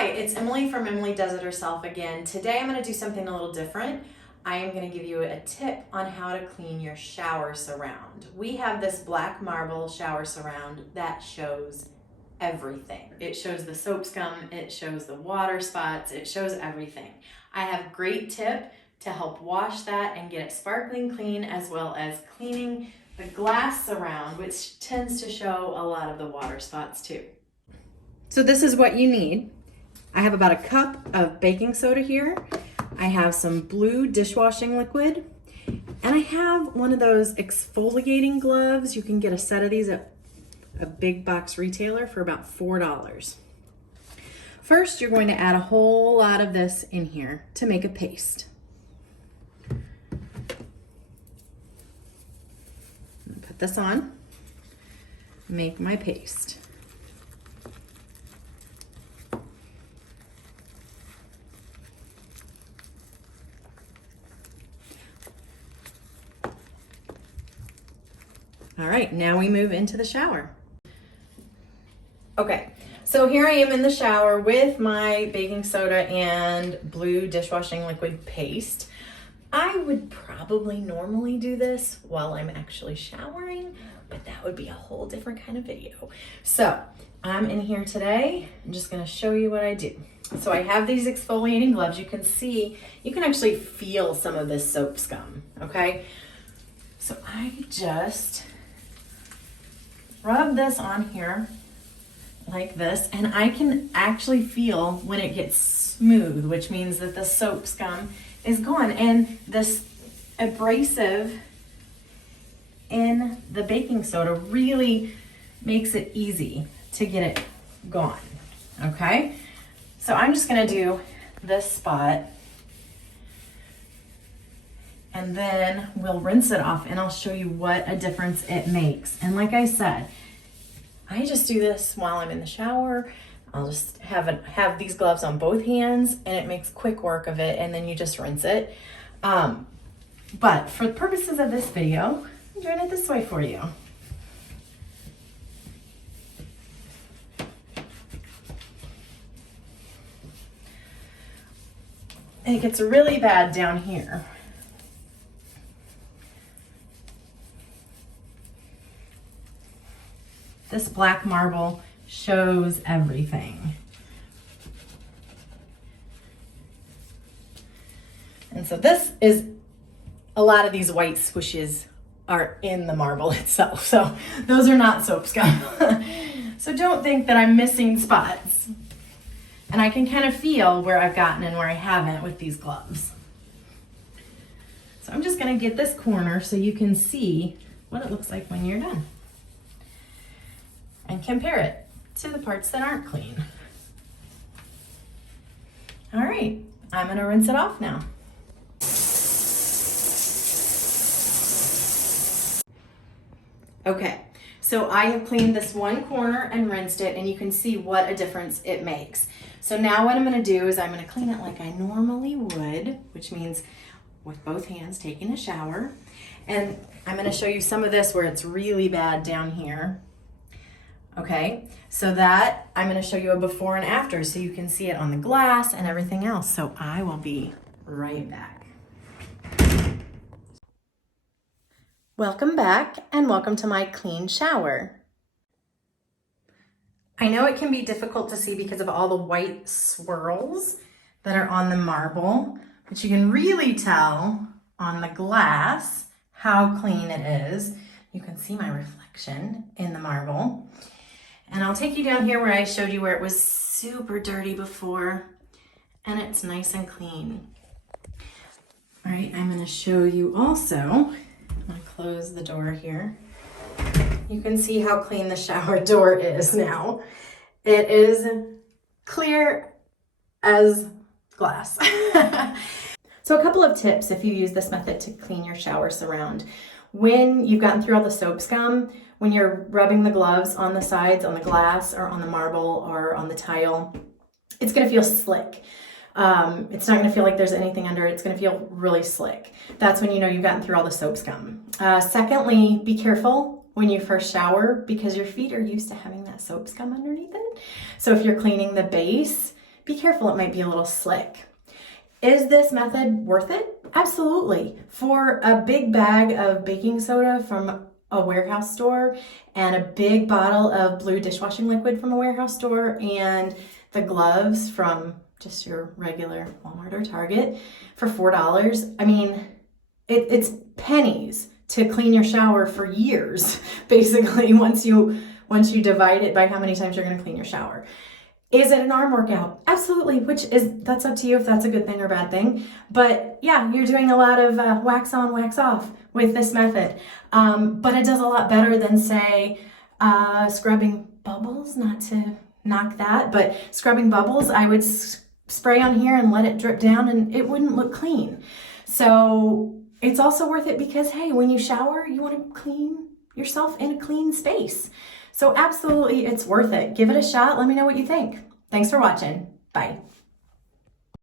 Hi, it's Emily from Emily Does It Herself again. Today I'm going to do something a little different. I am going to give you a tip on how to clean your shower surround. We have this black marble shower surround that shows everything. It shows the soap scum, it shows the water spots, it shows everything. I have a great tip to help wash that and get it sparkling clean, as well as cleaning the glass surround, which tends to show a lot of the water spots too. So this is what you need. I have about a cup of baking soda here. I have some blue dishwashing liquid, and I have one of those exfoliating gloves. You can get a set of these at a big box retailer for about $4. First, you're going to add a whole lot of this in here to make a paste. Put this on, make my paste. All right, now we move into the shower. Okay, so here I am in the shower with my baking soda and blue dishwashing liquid paste. I would probably normally do this while I'm actually showering, but that would be a whole different kind of video. So I'm in here today. I'm just gonna show you what I do. So I have these exfoliating gloves. You can see, you can actually feel some of this soap scum, okay? So I just rub this on here like this, and I can actually feel when it gets smooth, which means that the soap scum is gone. And this abrasive in the baking soda really makes it easy to get it gone, okay? So I'm just gonna do this spot, and then we'll rinse it off, and I'll show you what a difference it makes. And like I said, I just do this while I'm in the shower. I'll just have these gloves on both hands, and it makes quick work of it, and then you just rinse it. But for the purposes of this video, I'm doing it this way for you. And it gets really bad down here. This black marble shows everything. And so this is, a lot of these white swooshes are in the marble itself. So those are not soap scum. So don't think that I'm missing spots. And I can kind of feel where I've gotten and where I haven't with these gloves. So I'm just gonna get this corner so you can see what it looks like when you're done, and compare it to the parts that aren't clean. All right, I'm gonna rinse it off now. Okay, so I have cleaned this one corner and rinsed it, and you can see what a difference it makes. So now what I'm gonna do is I'm gonna clean it like I normally would, which means with both hands taking a shower. And I'm gonna show you some of this where it's really bad down here. Okay, so that I'm gonna show you a before and after so you can see it on the glass and everything else. So I will be right back. Welcome back, and welcome to my clean shower. I know it can be difficult to see because of all the white swirls that are on the marble, but you can really tell on the glass how clean it is. You can see my reflection in the marble. And I'll take you down here where I showed you where it was super dirty before, and it's nice and clean. All right, I'm gonna show you also, I'm gonna close the door here. You can see how clean the shower door is now. It is clear as glass. So a couple of tips if you use this method to clean your shower surround. When you've gotten through all the soap scum, when you're rubbing the gloves on the sides, on the glass, or on the marble, or on the tile, it's gonna feel slick. It's not gonna feel like there's anything under it. It's gonna feel really slick. That's when you know you've gotten through all the soap scum. Secondly, be careful when you first shower because your feet are used to having that soap scum underneath it. So if you're cleaning the base, be careful, it might be a little slick. Is this method worth it? Absolutely. For a big bag of baking soda from a warehouse store and a big bottle of blue dishwashing liquid from a warehouse store and the gloves from just your regular Walmart or Target for $4, I mean, it's pennies to clean your shower for years, basically, once you divide it by how many times you're going to clean your shower. Is it an arm workout? Absolutely, that's up to you if that's a good thing or bad thing. But yeah, you're doing a lot of wax on, wax off with this method. But it does a lot better than, say, scrubbing bubbles, not to knock that, but scrubbing bubbles, I would spray on here and let it drip down and it wouldn't look clean. So it's also worth it because, hey, when you shower, you want to clean yourself in a clean space. So absolutely, it's worth it. Give it a shot. Let me know what you think. Thanks for watching. Bye.